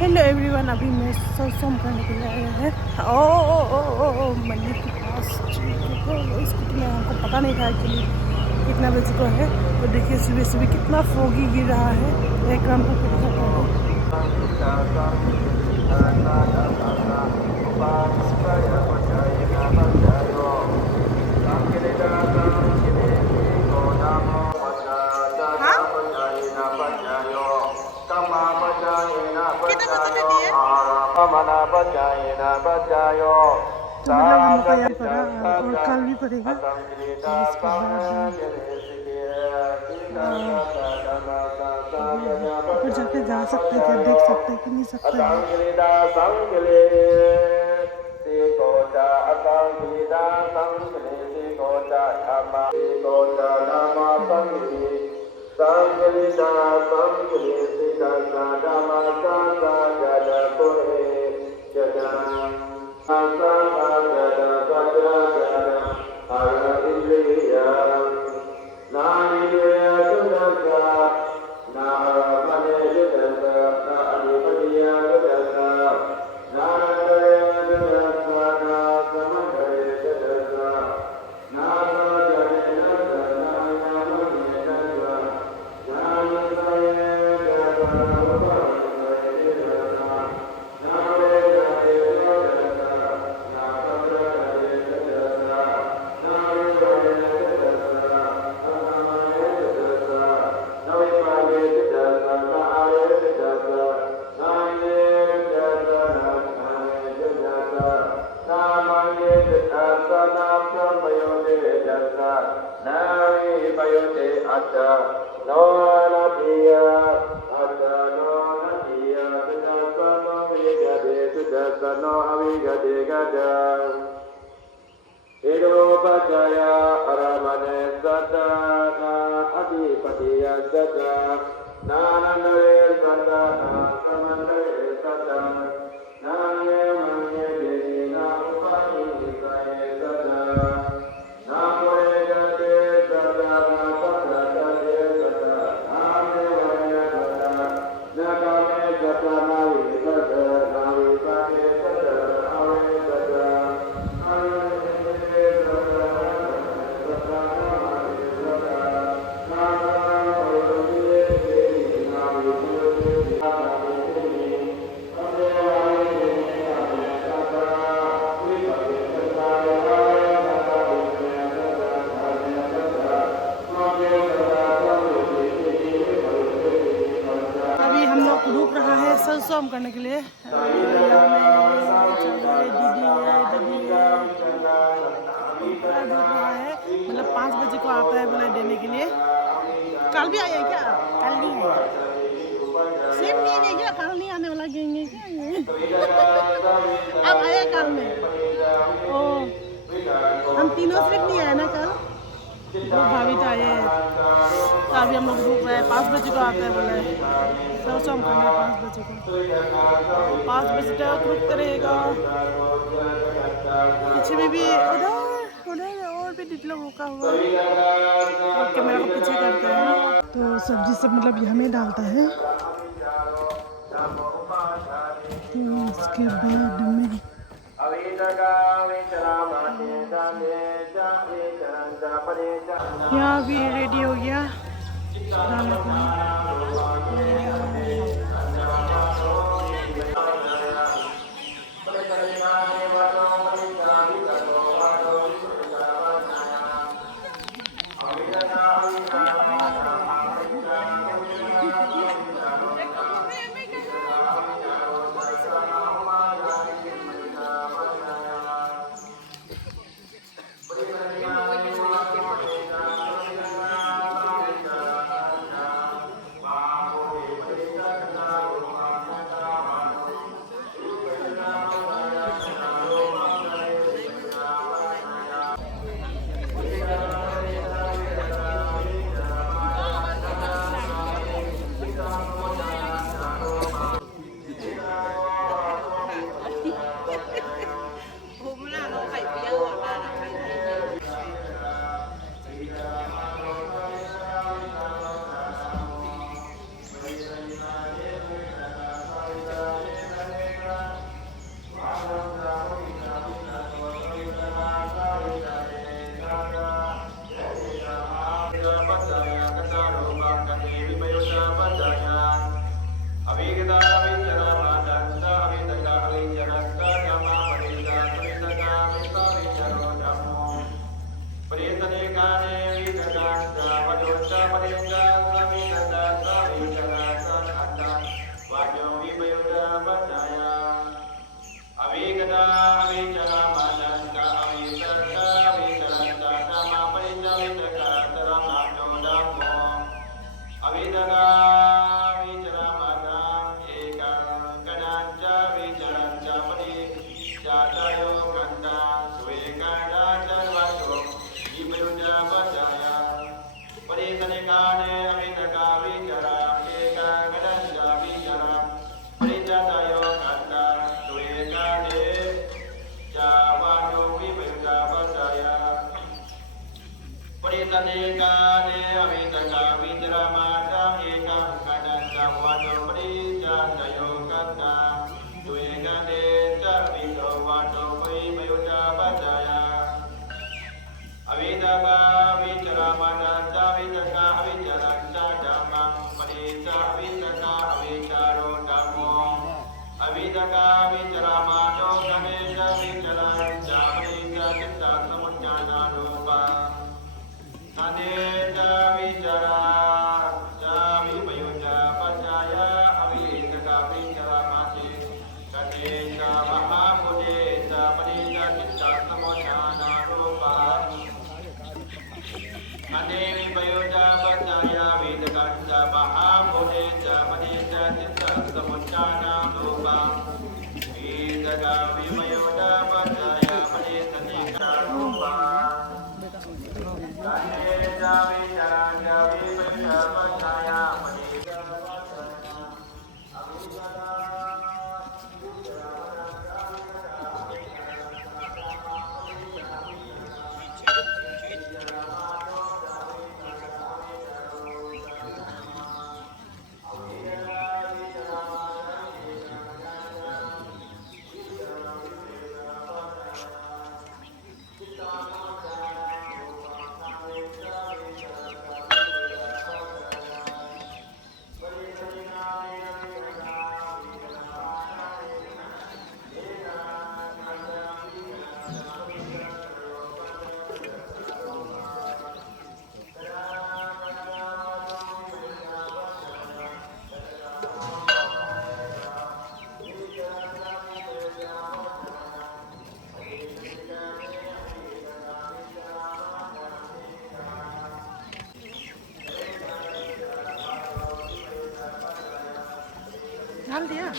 Hello everyone, अभी मैं सोम करने के लिए आया है। ओ मंदिर के पास स्कूटी में हमको पता नहीं था एक्चुअली कितना बजे को है। तो देखिए सुबह सुबह कितना फोगी गिर रहा है। एक ग्राम को मतलब हम लोग का यहाँ पढ़ा और कल भी पढ़ेगा। ऊपर जाके जा सकते थे, देख सकते कि नहीं सकते हैं। सोम करने के लिए मतलब 5 बजे को आता है बोला देने के लिए। कल भी आया क्या? कल नहीं आया, सिर्फ नहीं है क्या? कल नहीं आने वाला गेंगे क्या? अब आया कल में। ओ हम तीनों सिर्फ नहीं आए ना कल, वो भाभी तो आए हैं। तो अभी हम लोग रुक रहे हैं, 5 बजे को आता है बोले। सोम करना है 5 बजे को, 5 बजे तक रुकते रहेगा। पीछे में भी उधर और भी लोग रुका हुआ है, कैमरा को पीछे करते हैं। तो सब्जी सब मतलब हमें डालता है। तो इसके बाद में यहाँ भी रेडी हो गया डालने को। နေကာနေအဝိတကဝိတရမတာဧကကတံသဝါတောပရိစ္ဆတယောကတ္တဒွေကနေသဝိတောဝါတောပိမယုတာပတ္တယအဝိတကဝိတရမတာသဝိတကအဝိတရံသဓမ္မပရိစ္ဆအဝိတကအဝိချာရောဓမ္မောအဝိတကဝိတရမတောသမေသဝိတရံဇာပိကจิตตသမုဋ္ဌာနာရူပံအနေတဝိတရာဇာဝိမယုတာပတ္တယအဝိတကဝိတရမတိကတိသမဟာမုဒေသပရိဒจิตตသမုဋ္ဌာနာရူပံအနေဝိမယုတာပတ္တယဝိတကသမဟာမုဒေသပရိဒจิตตသမုဋ္ဌာနာရူပံဝိတကဝိမယုတာပတ္တယပရိသတိကရူပံအနေဇာဝိတရာဇာဝိမယုတာပတ္တယပရိကပတ္တနာအဝိဇ္ဇာ哪里呀？